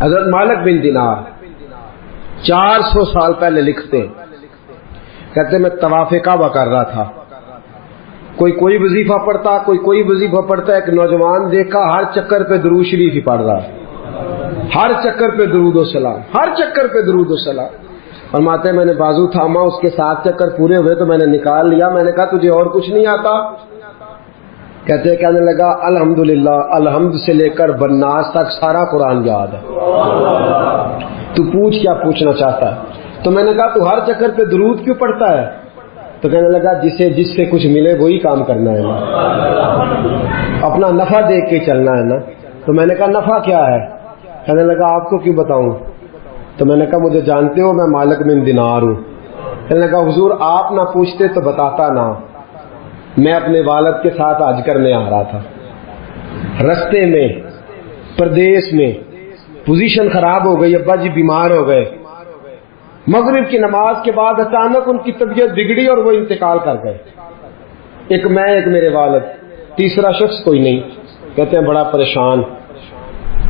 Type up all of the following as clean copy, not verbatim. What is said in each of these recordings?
حضرت مالک بن دینار 400 سال پہلے لکھتے ہیں، کہتے میں طواف کعبہ کر رہا تھا، کوئی وظیفہ پڑھتا، کوئی وظیفہ پڑھتا، ایک نوجوان دیکھا ہر چکر پہ درود شریف ہی پڑھ رہا، ہر چکر پہ درود و سلام، ہر چکر پہ درود و سلام۔ فرماتے ہیں میں نے بازو تھاما، اس کے 7 چکر پورے ہوئے تو میں نے نکال لیا، میں نے کہا تجھے اور کچھ نہیں آتا؟ کہتے ہیں کہنے لگا الحمدللہ، الحمد سے لے کر بناس تک سارا قرآن یاد ہے، تو پوچھ کیا پوچھنا چاہتا ہے؟ تو میں نے کہا تو ہر چکر پہ درود کیوں پڑھتا ہے؟ تو کہنے لگا جس سے کچھ ملے وہی کام کرنا ہے نا، اپنا نفع دیکھ کے چلنا ہے نا۔ تو میں نے کہا نفع کیا ہے؟ کہنے لگا آپ کو کیوں بتاؤں؟ تو میں نے کہا مجھے جانتے ہو میں مالک بن دینار ہوں۔ کہنے لگا حضور آپ نہ پوچھتے تو بتاتا نا، میں اپنے والد کے ساتھ حج کرنے آ رہا تھا، رستے میں پردیس میں پوزیشن خراب ہو گئی، ابا جی بیمار ہو گئے، مغرب کی نماز کے بعد اچانک ان کی طبیعت بگڑی اور وہ انتقال کر گئے، ایک میں ایک میرے والد، تیسرا شخص کوئی نہیں۔ کہتے ہیں بڑا پریشان،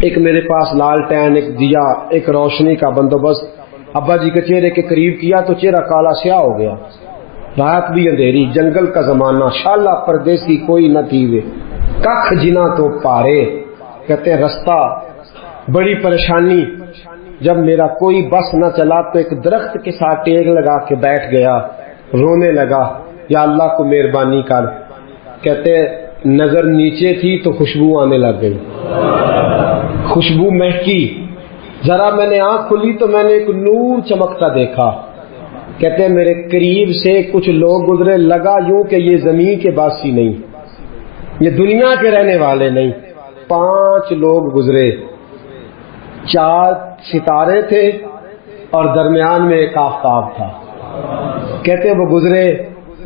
ایک میرے پاس لالٹین، ایک دیا، ایک روشنی کا بندوبست ابا جی کے چہرے کے قریب کیا تو چہرہ کالا سیاہ ہو گیا، رات بھی اندھیری، جنگل کا زمانہ، شالا پردیسی کوئی نہ تھی، کخ جنا تو پارے۔ کہتے ہیں رستہ بڑی پریشانی، جب میرا کوئی بس نہ چلا تو ایک درخت کے ساتھ ٹیک لگا کے بیٹھ گیا، رونے لگا یا اللہ کو مہربانی کر۔ کہتے ہیں نظر نیچے تھی تو خوشبو آنے لگ گئی، خوشبو مہکی، ذرا میں نے آنکھ کھلی تو میں نے ایک نور چمکتا دیکھا۔ کہتے ہیں میرے قریب سے کچھ لوگ گزرے، لگا یوں کہ یہ زمین کے باسی نہیں، یہ دنیا کے رہنے والے نہیں۔ 5 لوگ گزرے، 4 ستارے تھے اور درمیان میں ایک آفتاب تھا۔ کہتے ہیں وہ گزرے،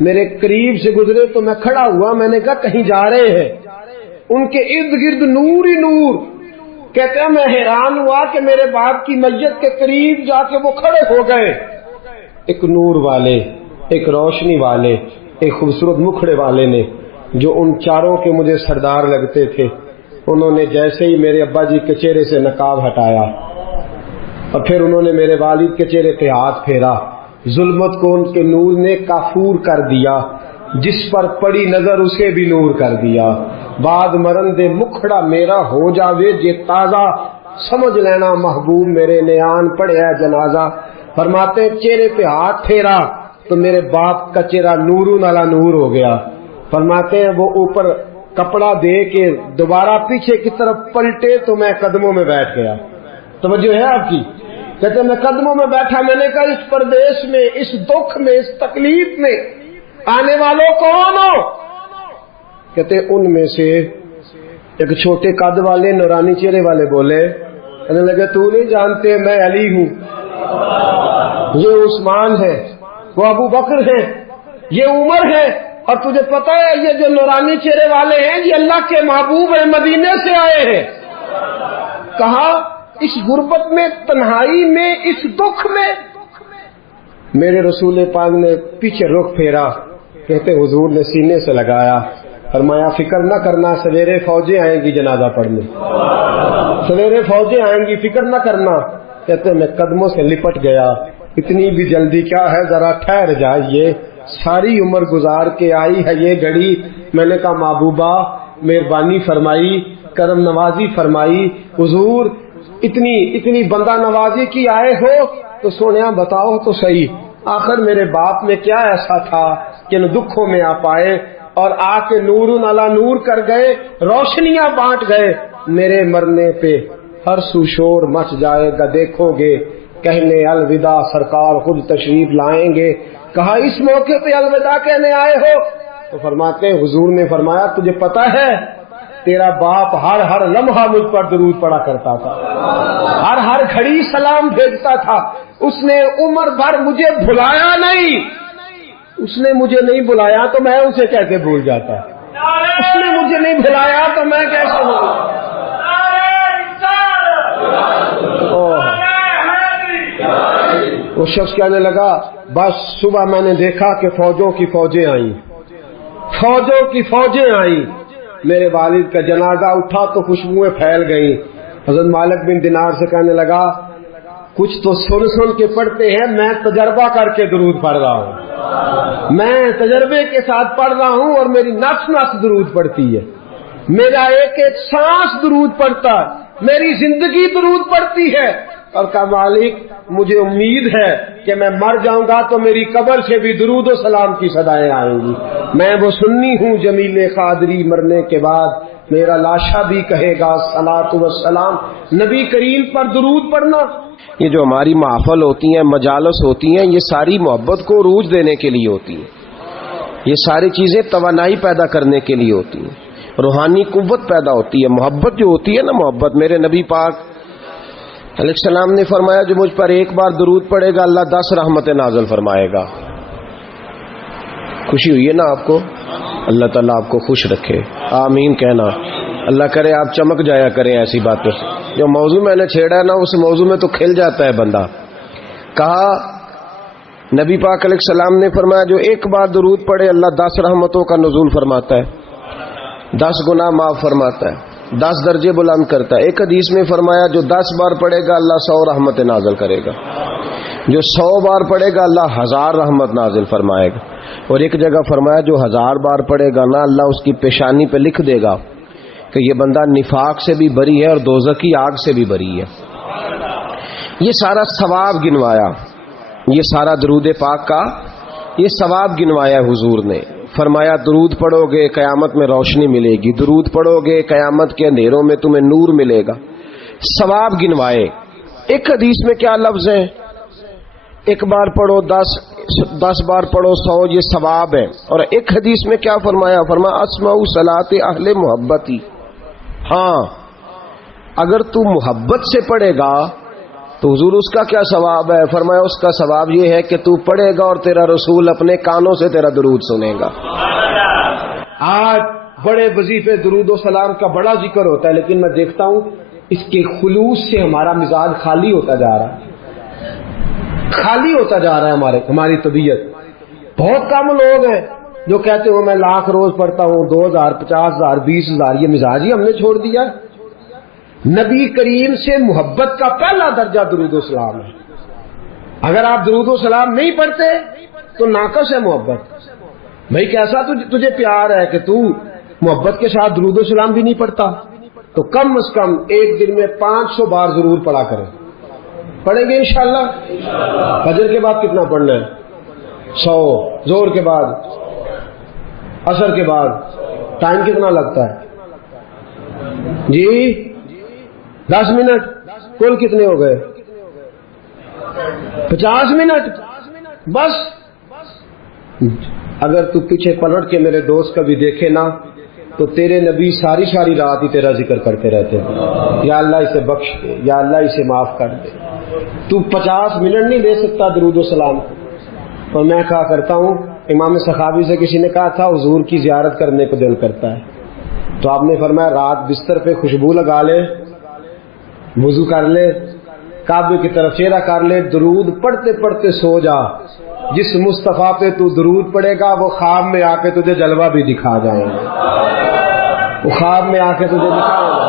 میرے قریب سے گزرے تو میں کھڑا ہوا، میں نے کہا کہیں جا رہے ہیں، ان کے ارد گرد نور ہی نور۔ کہتے ہیں میں حیران ہوا کہ میرے باپ کی میت کے قریب جا کے وہ کھڑے ہو گئے، ایک نور والے، ایک روشنی والے، ایک خوبصورت مکھڑے والے نے، جو ان چاروں کے مجھے سردار لگتے تھے۔ انہوں نے جیسے ہی میرے ابا جی کے چہرے سے نقاب ہٹایا اور پھر انہوں نے میرے والد کے چہرے پہ ہاتھ پھیرا، ظلمت کو ان کے نور نے کافور کر دیا، جس پر پڑی نظر اسے بھی نور کر دیا۔ بعد مرن دے مکھڑا میرا ہو جاوے جے تازہ، سمجھ لینا محبوب میرے نیان پڑھیا جنازہ۔ فرماتے چہرے پہ ہاتھ پھیرا تو میرے باپ کا چہرہ نورون علی نور ہو گیا۔ فرماتے ہیں وہ اوپر کپڑا دے کے دوبارہ پیچھے کی طرف پلٹے تو میں قدموں میں بیٹھ گیا۔ توجہ ہے آپ کی؟ کہتے ہیں میں قدموں میں بیٹھا، میں نے کہا اس پردیش میں، اس دکھ میں، اس تکلیف میں آنے والوں کون ہو؟ کہتے ہیں ان میں سے ایک چھوٹے قد والے نورانی چہرے والے بولے، کہنے لگے تو نہیں جانتے میں علی ہوں، یہ عثمان ہے، وہ ابو بکر ہے، یہ عمر ہے، اور تجھے پتا ہے یہ جو نورانی چہرے والے ہیں یہ اللہ کے محبوب ہیں، مدینے سے آئے ہیں۔ کہا اس غربت میں، تنہائی میں، اس دکھ میں میرے رسول پاک نے پیچھے رخ پھیرا، کہتے حضور نے سینے سے لگایا، فرمایا فکر نہ کرنا، سویرے فوجیں آئیں گی جنازہ پڑھنے، سویرے فوجیں آئیں گی، فکر نہ کرنا۔ کہتے میں قدموں سے لپٹ گیا، اتنی بھی جلدی کیا ہے، ذرا ٹھہر جائیے، ساری عمر گزار کے آئی ہے یہ گھڑی۔ میں نے کہا محبوبہ مہربانی فرمائی، کرم نوازی فرمائی، حضور اتنی بندہ نوازی کی آئے ہو تو سونیا بتاؤ تو صحیح، آخر میرے باپ میں کیا ایسا تھا کہ ان دکھوں میں آپ آئے اور آ کے نور علی نور کر گئے، روشنیاں بانٹ گئے۔ میرے مرنے پہ ہر سو شور مچ جائے گا، دیکھو گے کہنے الوداع سرکار خود تشریف لائیں گے۔ کہا اس موقع پہ الوداع کہنے آئے ہو؟ تو فرماتے ہیں حضور نے فرمایا تجھے پتا ہے تیرا باپ ہر لمحہ مجھ پر درود پڑا کرتا تھا، ہر گھڑی سلام بھیجتا تھا، اس نے عمر بھر مجھے بھلایا نہیں، اس نے مجھے نہیں بلایا تو میں اسے کیسے بھول جاتا، اس نے مجھے نہیں بلایا تو میں کیسے بھول۔ وہ شخص کہنے لگا بس صبح میں نے دیکھا کہ فوجوں کی فوجیں آئیں، فوجوں کی فوجیں آئیں، میرے والد کا جنازہ اٹھا تو خوشبوئیں پھیل گئیں، حضرت مالک بن دینار سے کہنے لگا کچھ تو سن سن کے پڑھتے ہیں، میں تجربہ کر کے درود پڑھ رہا ہوں، میں تجربے کے ساتھ پڑھ رہا ہوں اور میری نفس نفس درود پڑھتی ہے، میرا ایک ایک سانس درود پڑھتا ہے، میری زندگی درود پڑھتی ہے۔ اور کہا مالک مجھے امید ہے کہ میں مر جاؤں گا تو میری قبر سے بھی درود و سلام کی صدائیں آئیں گی، میں وہ سنی ہوں جمیل قادری، مرنے کے بعد میرا لاشا بھی کہے گا صلاۃ و سلام۔ نبی کریم پر درود پڑھنا، یہ جو ہماری محفل ہوتی ہیں، مجالس ہوتی ہیں، یہ ساری محبت کو عروج دینے کے لیے ہوتی ہیں، یہ ساری چیزیں توانائی پیدا کرنے کے لیے ہوتی ہیں، روحانی قوت پیدا ہوتی ہے۔ محبت جو ہوتی ہے نا، محبت، میرے نبی پاک علیہ السلام نے فرمایا جو مجھ پر ایک بار درود پڑے گا اللہ 10 رحمتیں نازل فرمائے گا۔ خوشی ہوئی ہے نا آپ کو؟ اللہ تعالیٰ آپ کو خوش رکھے، آمین کہنا۔ اللہ کرے آپ چمک جایا کریں ایسی باتوں سے۔ جو موضوع میں نے چھیڑا ہے نا، اس موضوع میں تو کھل جاتا ہے بندہ۔ کہا نبی پاک علیہ السلام نے فرمایا جو ایک بار درود پڑے اللہ 10 رحمتوں کا نزول فرماتا ہے، 10 گناہ معاف فرماتا ہے، 10 درجے بلند کرتا ہے۔ ایک حدیث میں فرمایا جو 10 بار پڑھے گا اللہ 100 رحمت نازل کرے گا، جو 100 بار پڑھے گا اللہ 1000 رحمت نازل فرمائے گا، اور ایک جگہ فرمایا جو 1000 بار پڑھے گا نا اللہ اس کی پیشانی پہ لکھ دے گا کہ یہ بندہ نفاق سے بھی بری ہے اور دوزخ کی آگ سے بھی بری ہے۔ یہ سارا ثواب گنوایا، یہ سارا درود پاک کا یہ ثواب گنوایا حضور نے۔ فرمایا درود پڑھو گے قیامت میں روشنی ملے گی، درود پڑھو گے قیامت کے اندھیروں میں تمہیں نور ملے گا، ثواب گنوائے۔ ایک حدیث میں کیا لفظ ہے؟ ایک بار پڑھو 10 بار پڑھو 100، یہ ثواب ہے۔ اور ایک حدیث میں کیا فرمایا؟ فرمایا اسمع صلاۃ اہل محبتی، ہاں اگر تو محبت سے پڑھے گا تو حضور اس کا کیا ثواب ہے؟ فرمایا اس کا ثواب یہ ہے کہ تو پڑھے گا اور تیرا رسول اپنے کانوں سے تیرا درود سنے گا۔ آج بڑے وظیفے درود و سلام کا بڑا ذکر ہوتا ہے، لیکن میں دیکھتا ہوں اس کے خلوص سے ہمارا مزاج خالی ہوتا جا رہا ہے، خالی ہوتا جا رہا ہے ہماری طبیعت۔ بہت کم لوگ ہیں جو کہتے ہو میں 1,00,000 روز پڑھتا ہوں، 2,000 50,000 20,000، یہ مزاج ہی ہم نے چھوڑ دیا۔ نبی کریم سے محبت کا پہلا درجہ درود و سلام ہے۔ اگر آپ درود و سلام نہیں پڑھتے تو ناقص ہے محبت۔ بھائی کیسا تجھے پیار ہے کہ تو محبت کے ساتھ درود و سلام بھی نہیں پڑھتا؟ تو کم از کم ایک دن میں 500 بار ضرور پڑھا کریں۔ پڑھیں گے انشاءاللہ؟ فجر کے بعد کتنا پڑھنا ہے؟ 100، زور کے بعد، عصر کے بعد، ٹائم کتنا لگتا ہے جی؟ 10 منٹ، کل کتنے ہو گئے؟ 50 منٹ بس۔ اگر تو پیچھے پلٹ کے میرے دوست کا بھی دیکھے نا تو تیرے نبی ساری رات ہی تیرا ذکر کرتے رہتے ہیں، یا اللہ اسے بخش دے، یا اللہ اسے معاف کر دے۔ تو 50 منٹ نہیں دے سکتا درود و سلام کو۔ اور میں کہا کرتا ہوں، امام سخاوی سے کسی نے کہا تھا حضور کی زیارت کرنے کو دل کرتا ہے، تو آپ نے فرمایا رات بستر پہ خوشبو لگا لے، وضو کر لے، کعبے کی طرف چہرہ کر لے، درود پڑھتے پڑھتے سو جا۔ جس مصطفیٰ پہ تو درود پڑے گا وہ خواب میں آ کے تجھے جلوہ بھی دکھا جائیں گے، وہ خواب میں آ کے تجھے دکھائیں گے۔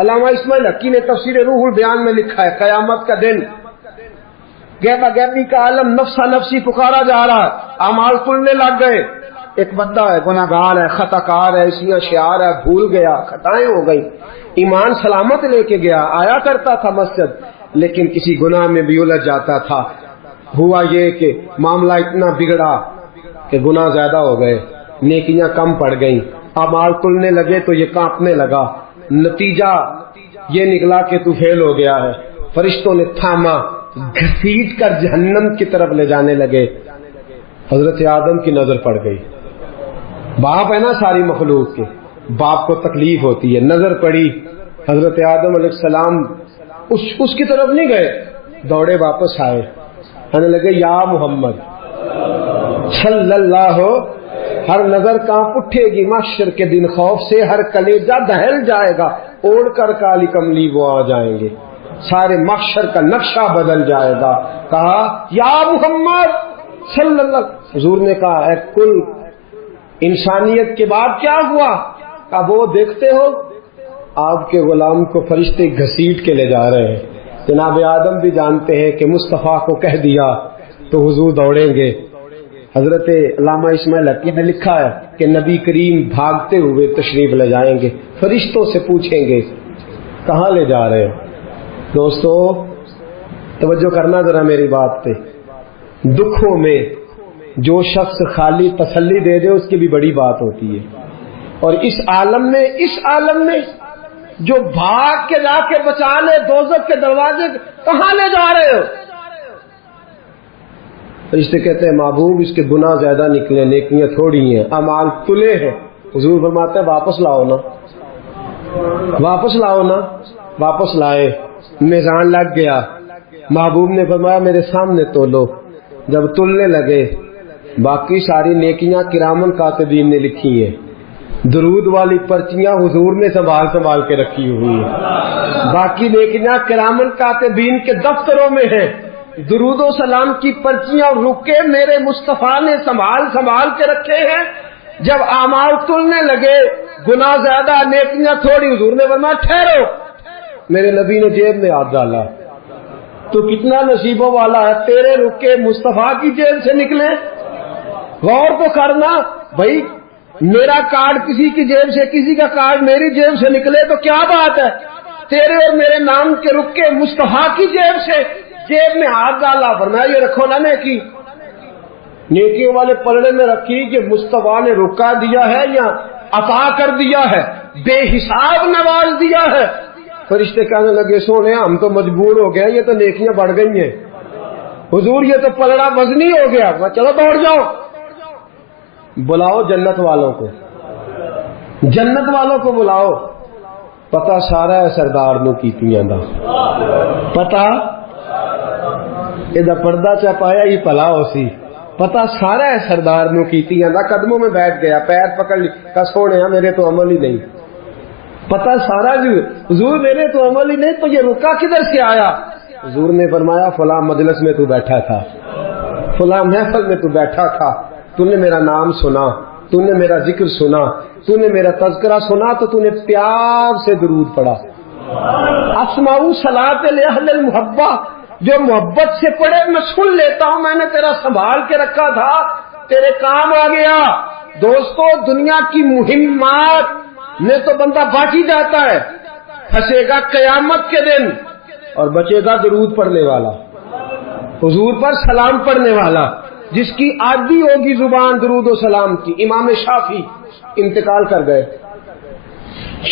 علامہ اسماعیل حقی نے تفسیر روح البیان میں لکھا ہے قیامت کا دن غیبہ غیبی کا عالم نفسا نفسی پکارا جا رہا ہے، اعمال کھلنے لگ گئے۔ ایک بندہ ہے، گناہ گار ہے، خطا کار ہے، اسی اشعار ہے، بھول گیا، خطائیں ہو گئی، ایمان سلامت لے کے گیا، آیا کرتا تھا مسجد، لیکن کسی گناہ میں بھی الجھ جاتا تھا۔ ہوا یہ کہ معاملہ اتنا بگڑا کہ گناہ زیادہ ہو گئے، نیکیاں کم پڑ گئیں، اعمال کھلنے لگے تو یہ کانپنے لگا، نتیجہ یہ نکلا کہ تو فیل ہو گیا ہے۔ فرشتوں نے تھاما، گھسیٹ کر جہنم کی طرف لے جانے لگے۔ حضرت آدم کی نظر پڑ گئی، باپ ہے نا ساری مخلوق کے، باپ کو تکلیف ہوتی ہے، نظر پڑی۔ حضرت آدم علیہ السلام اس کی طرف نہیں گئے، دوڑے واپس آئے، کہنے لگے یا محمد صلی اللہ، ہر نظر کانپ اٹھے گی محشر کے دن خوف سے، ہر کلیجہ دہل جائے گا، اوڑھ کر کالی کملی وہ آ جائیں گے، سارے محشر کا نقشہ بدل جائے گا۔ کہا یا محمد صلی اللہ، حضور نے کہا اے کل انسانیت کے بعد کیا ہوا؟ اب وہ دیکھتے ہو آپ کے غلام کو فرشتے گھسیٹ کے لے جا رہے ہیں. جناب آدم بھی جانتے ہیں کہ مصطفیٰ کو کہہ دیا تو حضور دوڑیں گے. حضرت علامہ اسماعیل حقی نے لکھا ہے کہ نبی کریم بھاگتے ہوئے تشریف لے جائیں گے. فرشتوں سے پوچھیں گے کہاں لے جا رہے ہیں؟ دوستو توجہ کرنا ذرا میری بات پہ. دکھوں میں جو شخص خالی تسلی دے دے اس کی بھی بڑی بات ہوتی ہے. اور اس عالم میں جو بھاگ کے جا کے بچا لے دوزخ کے دروازے، کہاں لے جا رہے ہو؟ فرشتے کہتے ہیں محبوب اس کے گناہ زیادہ نکلے، نیکیاں تھوڑی ہیں، اعمال تلے ہیں. حضور فرماتے ہیں واپس لاؤ نا، واپس لاؤ نا. واپس لائے، میزان لگ گیا. محبوب نے فرمایا میرے سامنے تولو. جب تلنے لگے باقی ساری نیکیاں کرامن کاتبین نے لکھی ہیں. درود والی پرچیاں حضور نے سنبھال کے رکھی ہوئی ہیں. باقی نیکیاں کرامن کاتبین کے دفتروں میں ہیں. درود و سلام کی پرچیاں رکے میرے مصطفیٰ نے سنبھال کے رکھے ہیں. جب اعمال تلنے لگے گناہ زیادہ نیکیاں تھوڑی، حضور نے فرمایا ٹھہرو. میرے نبی نے جیب میں ہاتھ ڈالا. تو کتنا نصیبوں والا ہے، تیرے رکے مصطفیٰ کی جیب سے نکلے. غور تو کرنا بھائی، میرا کارڈ کسی کی جیب سے، کسی کا کارڈ میری جیب سے نکلے تو کیا بات ہے. تیرے اور میرے نام کے رکے مصطفیٰ کی جیب سے جیب میں ہاتھ ڈالا. فرمایا یہ رکھو نا نیکی، نیکیوں والے پلڑے میں رکھی کہ مصطفیٰ نے رکا دیا ہے یا عطا کر دیا ہے، بے حساب نواز دیا ہے. فرشتے کہنے لگے سونے ہم تو مجبور ہو گئے، یہ تو نیکیاں بڑھ گئی ہیں. حضور یہ تو پلڑا وزنی ہو گیا. چلو دوڑ جاؤ، بلاؤ جنت والوں کو، جنت والوں کو بلاؤ. پتہ سارا ہے سردار نو کیتیاں دا، پتہ یہ پردہ چپایا ہی پلا ہو سی. پتہ سارا ہے سردار نو کیتیاں دا. قدموں میں بیٹھ گیا، پیر پکڑ لی، کہا سونے میرے تو عمل ہی نہیں. پتہ سارا جو حضور میرے تو عمل ہی نہیں، تو یہ رکا کدھر سے آیا؟ حضور نے فرمایا فلاں مجلس میں تو بیٹھا تھا، فلاں محفل میں تو بیٹھا تھا، تو نے میرا نام سنا، تو نے میرا ذکر سنا، تو نے میرا تذکرہ سنا، تو تو نے پیار سے درود پڑھا. اسمعوا صلاۃ لاہل المحبہ، جو محبت سے پڑھے میں سن لیتا ہوں. میں نے تیرا سنبھال کے رکھا تھا، تیرے کام آ گیا. دوستو دنیا کی مہمات میں تو بندہ باقی جاتا ہے، پھنسے گا قیامت کے دن اور بچے گا درود پڑھنے والا، حضور پر سلام پڑھنے والا، جس کی عادی ہوگی زبان درود و سلام کی. امام شافعی انتقال کر گئے.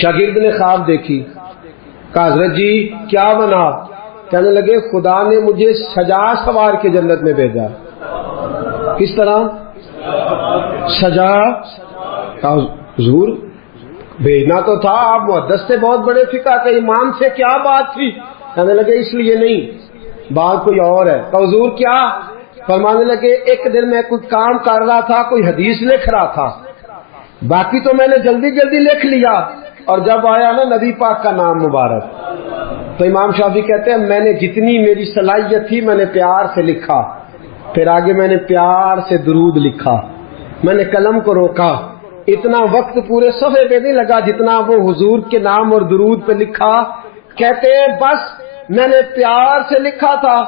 شاگرد نے خواب دیکھی، کہا حضرت جی کیا بنا؟ کہنے لگے خدا نے مجھے سجا سوار کے جنت میں بھیجا. کس طرح سجا؟ کہا حضور بھیجنا تو تھا، آپ محدث سے بہت بڑے فقہ کے امام سے، کیا بات تھی؟ کہنے لگے اس لیے نہیں، بات کوئی اور ہے. کہا حضور کیا؟ فرمانے لگے ایک دن میں کوئی کام کر رہا تھا، کوئی حدیث لکھ رہا تھا، باقی تو میں نے جلدی لکھ لیا، اور جب آیا نا نبی پاک کا نام مبارک، تو امام شافعی کہتے ہیں میں نے جتنی میری صلاحیت تھی میں نے پیار سے لکھا، پھر آگے میں نے پیار سے درود لکھا. میں نے قلم کو روکا، اتنا وقت پورے صفحے پہ نہیں لگا جتنا وہ حضور کے نام اور درود پہ لکھا. کہتے ہیں بس میں نے پیار سے لکھا تھا،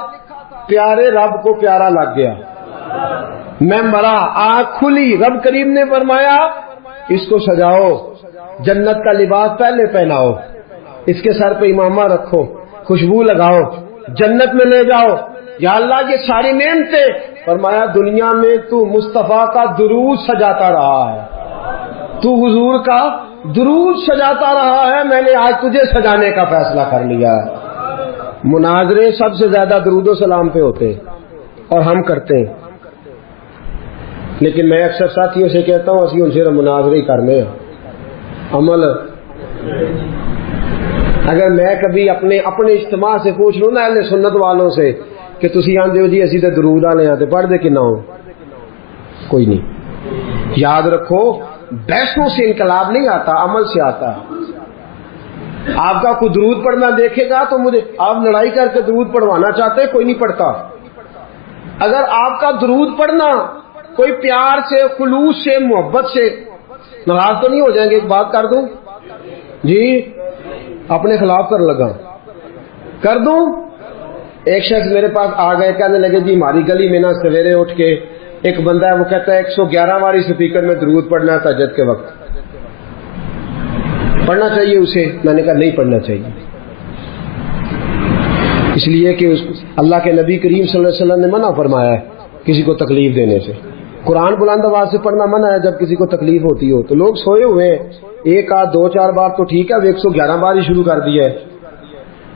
پیارے رب کو پیارا لگ گیا. میں مرا، آنکھ کھلی، رب کریم نے فرمایا اس کو سجاؤ، جنت کا لباس پہلے پہناؤ، اس کے سر پہ امامہ رکھو، خوشبو لگاؤ، جنت میں لے جاؤ. یا اللہ یہ ساری نعمتیں. فرمایا دنیا میں تو مصطفیٰ کا درود سجاتا رہا ہے، تو حضور کا درود سجاتا رہا ہے، میں نے آج تجھے سجانے کا فیصلہ کر لیا ہے. مناظرے سب سے زیادہ درود و سلام پہ ہوتے ہیں اور ہم کرتے ہیں، لیکن میں اکثر ساتھیوں سے کہتا ہوں اسی ان سے مناظرے ہی کرنے ہیں. عمل اگر میں کبھی اپنے اجتماع سے پوچھ لوں نا اہل سنت والوں سے کہ تسی آندے ہو جی اسی تے درود والے ہیں تے پڑھ دے کنا ہو، کوئی نہیں. یاد رکھو بحثوں سے انقلاب نہیں آتا، عمل سے آتا ہے. آپ کا کوئی درود پڑھنا دیکھے گا تو مجھے آپ لڑائی کر کے درود پڑھوانا چاہتے ہیں، کوئی نہیں پڑھتا. اگر آپ کا درود پڑھنا کوئی پیار سے، خلوص سے، محبت سے، ناراض تو نہیں ہو جائیں گے؟ ایک بات کر دوں جی، اپنے خلاف کر لگا کر دوں. ایک شخص میرے پاس آ گئے، کہنے لگے جی ہماری گلی میں نا سویرے اٹھ کے ایک بندہ ہے، وہ کہتا ہے 111 بار اسپیکر میں درود پڑھنا ہے تہجد کے وقت، پڑھنا چاہیے اسے؟ میں نے کہا نہیں پڑھنا چاہیے، اس لیے کہ اللہ کے نبی کریم صلی اللہ علیہ وسلم نے منع فرمایا ہے کسی کو تکلیف دینے سے. قرآن بلند آواز سے پڑھنا منع ہے جب کسی کو تکلیف ہوتی ہو. تو لوگ سوئے ہوئے ہیں، ایک آدھ 2-4 بار تو ٹھیک ہے، 111 بار ہی شروع کر دیا ہے.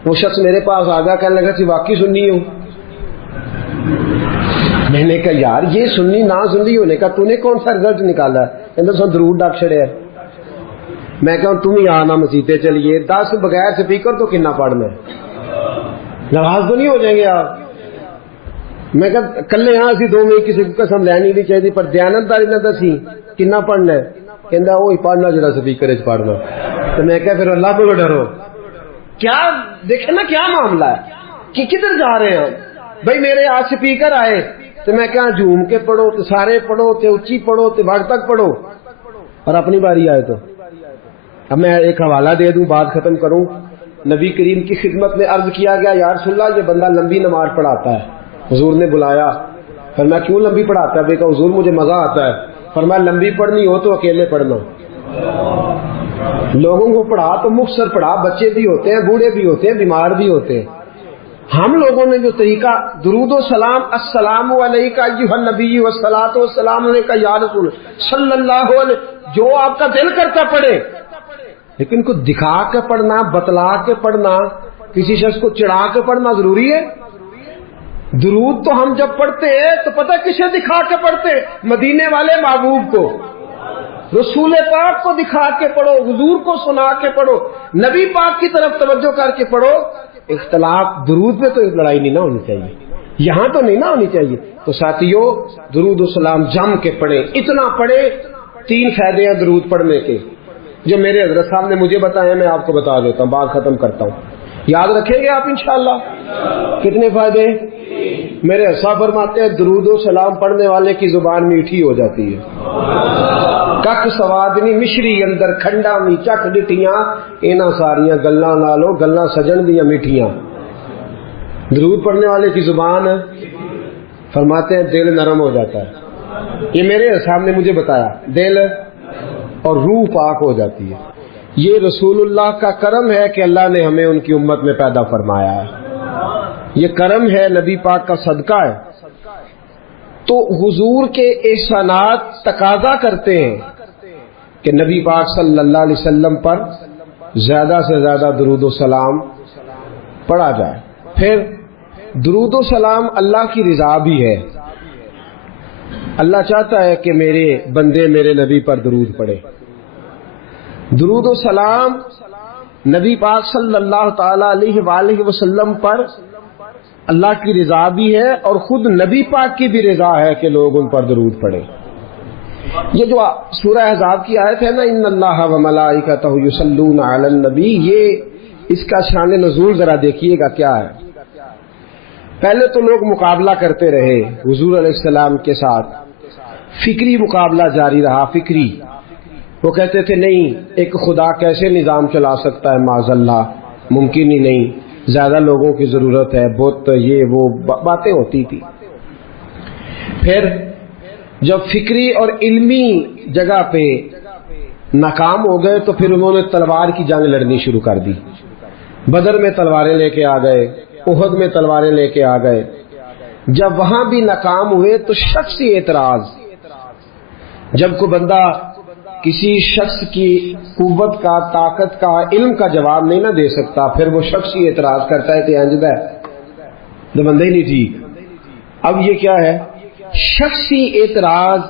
وہ شخص میرے پاس آ گیا، کہنے لگا کہ واقعی سنی ہو. میں نے کہا یار یہ سنی نہ سنی ہونے کا تو نے کون سا رزلٹ نکالا ہے؟ اندر سن درود ڈاک چھڑے ہے. میں کہا تم ہی آنا مسیطے چلیے، 10 بغیر سپیکر تو کنا پڑھنا ہے؟ ناراض تو نہیں ہو جائیں گے آپ؟ میں کہا کلے ہاں اسی 2 میں کسی کو قسم لینی نہیں چاہیے، پر دیانتداری نہ دسی کنا پڑھنا ہے؟ کہندا وہی پڑھنا جڑا سپیکر وچ پڑھنا. تو میں کہا پھر اللہ کو ڈرو. کیا دیکھیں نا کیا معاملہ ہے کہ کدھر جا رہے ہیں ہم؟ بھائی میرے آج سپیکر آئے تو میں کہا جھوم کے پڑھو، تو سارے پڑھو، تو اچھی پڑھو، تو بھگ تک پڑھو، اور اپنی باری آئے تو. اب میں ایک حوالہ دے دوں، بات ختم کروں. نبی کریم کی خدمت میں عرض کیا گیا یا رسول اللہ یہ بندہ لمبی نماز پڑھاتا ہے. حضور نے بلایا، فرمایا کیوں لمبی پڑھاتا ہے؟ کہا حضور مجھے مزہ آتا ہے. فرمایا لمبی پڑھنی ہو تو اکیلے پڑھنا، لوگوں کو پڑھا تو مختصر پڑھا، بچے بھی ہوتے ہیں، بوڑھے بھی ہوتے ہیں، بیمار بھی ہوتے ہیں. ہم لوگوں نے جو طریقہ درود و سلام السلام علیک ایھا النبی والصلاۃ والسلام علیک یا رسول صلی اللہ علیہ، جو آپ کا دل کرتا پڑھے، لیکن کو دکھا کے پڑھنا، بتلا کے پڑھنا، کسی شخص کو چڑھا کے پڑھنا ضروری ہے؟ درود تو ہم جب پڑھتے ہیں تو پتہ کسے دکھا کے پڑھتے؟ مدینے والے محبوب کو، رسول پاک کو دکھا کے پڑھو، حضور کو سنا کے پڑھو، نبی پاک کی طرف توجہ کر کے پڑھو. اختلاف درود پہ تو لڑائی نہیں نہ ہونی چاہیے، یہاں تو نہیں نہ ہونی چاہیے. تو ساتھیو درود و سلام جم کے پڑھیں، اتنا پڑھیں. 3 فائدے ہیں درود پڑھنے کے جو میرے حضرت صاحب نے مجھے بتائے، میں آپ کو بتا دیتا ہوں، بات ختم کرتا ہوں. یاد رکھیں گے آپ انشاءاللہ؟ کتنے فائدے؟ میرے حضرت فرماتے ہیں درود و سلام پڑھنے والے کی زبان میٹھی ہو جاتی ہے. کک سوادنی مشری اندر کھنڈا می چک ڈٹیاں، اینا ساریاں گلاں نالوں گلاں سجن دیاں میٹھیاں. درود پڑھنے والے کی زبان فرماتے ہیں دل نرم ہو جاتا ہے. یہ میرے صاحب نے مجھے بتایا، دل اور روح پاک ہو جاتی ہے. یہ رسول اللہ کا کرم ہے کہ اللہ نے ہمیں ان کی امت میں پیدا فرمایا ہے. یہ کرم ہے، نبی پاک کا صدقہ ہے. تو حضور کے احسانات تقاضا کرتے ہیں کہ نبی پاک صلی اللہ علیہ وسلم پر زیادہ سے زیادہ درود و سلام پڑھا جائے. پھر درود و سلام اللہ کی رضا بھی ہے. اللہ چاہتا ہے کہ میرے بندے میرے نبی پر درود پڑھے. درود و سلام نبی پاک صلی اللہ تعالی علیہ وآلہ وسلم پر اللہ کی رضا بھی ہے، اور خود نبی پاک کی بھی رضا ہے کہ لوگ ان پر درود پڑھیں. یہ جو سورہ احزاب کی آیت ہے نا، ان اللہ و ملائکتہ یصلون علی النبی، یہ اس کا شان نزول ذرا دیکھیے گا کیا ہے. پہلے تو لوگ مقابلہ کرتے رہے حضور علیہ السلام کے ساتھ، فکری مقابلہ جاری رہا. فکری وہ کہتے تھے نہیں ایک خدا کیسے نظام چلا سکتا ہے، معاذ اللہ ممکن ہی نہیں، زیادہ لوگوں کی ضرورت ہے، بت یہ وہ باتیں ہوتی تھی. پھر جب فکری اور علمی جگہ پہ ناکام ہو گئے تو پھر انہوں نے تلوار کی جنگ لڑنی شروع کر دی. بدر میں تلواریں لے کے آ گئے، احد میں تلواریں لے کے آ گئے. جب وہاں بھی ناکام ہوئے تو شخصی اعتراض، جب کوئی بندہ کسی شخص کی قوت کا، طاقت کا، علم کا جواب نہیں نہ دے سکتا، پھر وہ شخصی اعتراض کرتا ہے کہ انجدہ ہے تو بندہ ہی نہیں ٹھیک. اب یہ کیا ہے؟ شخصی اعتراض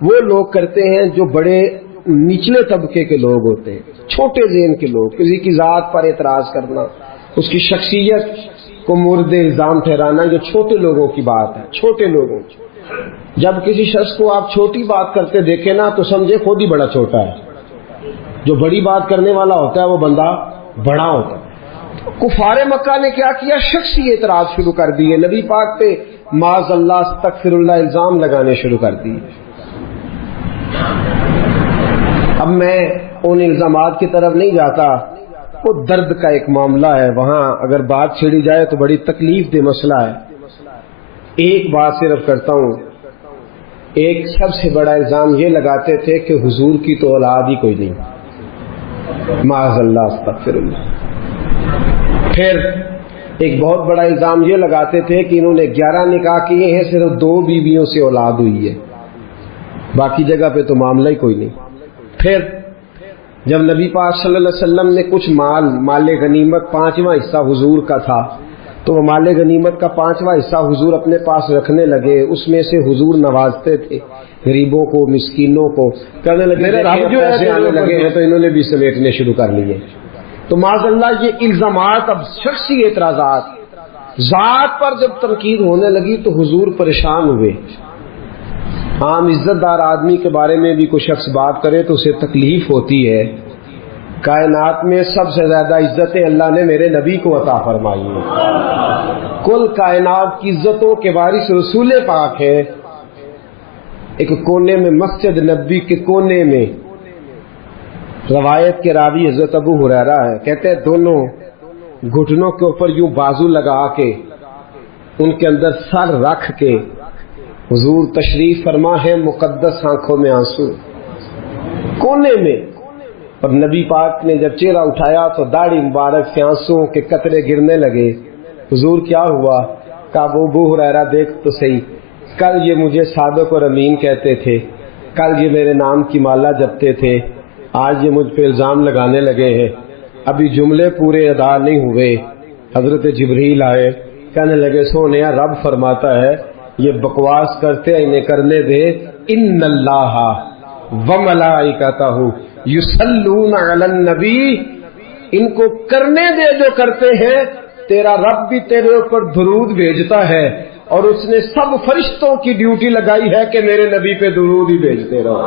وہ لوگ کرتے ہیں جو بڑے نچلے طبقے کے لوگ ہوتے ہیں، چھوٹے ذہن کے لوگ. کسی کی ذات پر اعتراض کرنا، اس کی شخصیت کو مورد الزام ٹھہرانا، یہ چھوٹے لوگوں کی بات ہے. چھوٹے لوگوں جب کسی شخص کو آپ چھوٹی بات کرتے دیکھیں نا تو سمجھے خود ہی بڑا چھوٹا ہے. جو بڑی بات کرنے والا ہوتا ہے وہ بندہ بڑا ہوتا ہے. کفار مکہ نے کیا کیا؟ شخصی اعتراض شروع کر دیے، نبی پاک پہ معاذ اللہ استغفر اللہ الزام لگانے شروع کر دیے۔ اب میں ان الزامات کی طرف نہیں جاتا، وہ درد کا ایک معاملہ ہے، وہاں اگر بات چھڑی جائے تو بڑی تکلیف دہ مسئلہ ہے۔ ایک بات صرف کرتا ہوں، ایک سب سے بڑا الزام یہ لگاتے تھے کہ حضور کی تو اولاد ہی کوئی نہیں، معاذ اللہ استغفر اللہ۔ پھر ایک بہت بڑا الزام یہ لگاتے تھے کہ انہوں نے 11 نکاح کیے ہیں، صرف 2 بیویوں سے اولاد ہوئی ہے، باقی جگہ پہ تو معاملہ ہی کوئی نہیں۔ پھر جب نبی پاک صلی اللہ علیہ وسلم نے کچھ مال غنیمت 5واں حصہ حضور کا تھا، تو وہ مال غنیمت کا 5واں حصہ حضور اپنے پاس رکھنے لگے، اس میں سے حضور نوازتے تھے غریبوں کو، مسکینوں کو، کہنے لگے پیسے آنے لگے ہیں تو انہوں نے بھی سمیٹنے شروع کر لیے۔ تو معاذ اللہ یہ الزامات، اب شخصی اعتراضات، ذات پر جب تنقید ہونے لگی تو حضور پریشان ہوئے۔ عام عزت دار آدمی کے بارے میں بھی کوئی شخص بات کرے تو اسے تکلیف ہوتی ہے۔ کائنات میں سب سے زیادہ عزتیں اللہ نے میرے نبی کو عطا فرمائی ہیں، کل کائنات کی عزتوں کے وارث رسول پاک ہے۔ ایک کونے میں مسجد نبی کے کونے میں روایت کے راوی حضرت ابو ہریرہ ہے، کہتے ہیں دونوں گھٹنوں کے اوپر یوں بازو لگا کے ان کے اندر سر رکھ کے حضور تشریف فرما ہے، مقدس آنکھوں میں آنسو کونے میں، اور نبی پاک نے جب چہرہ اٹھایا تو داڑھی مبارک سے آنسوؤں کے قطرے گرنے لگے۔ حضور کیا ہوا؟ کہا ابو ہریرہ دیکھ تو صحیح، کل یہ مجھے صادق اور امین کہتے تھے، کل یہ میرے نام کی مالا جپتے تھے، آج یہ مجھ پہ الزام لگانے لگے ہیں، ابھی جملے پورے ادا نہیں ہوئے۔ حضرت جبریل آئے، کہنے لگے سونیا رب فرماتا ہے یہ بکواس کرتے ہیں، انہیں کرنے دے، ان اللہ وملائکتہ یصلون علی النبی، ان کو کرنے دے جو کرتے ہیں، تیرا رب بھی تیرے اوپر درود بھیجتا ہے، اور اس نے سب فرشتوں کی ڈیوٹی لگائی ہے کہ میرے نبی پہ درود ہی بھیجتے رہو۔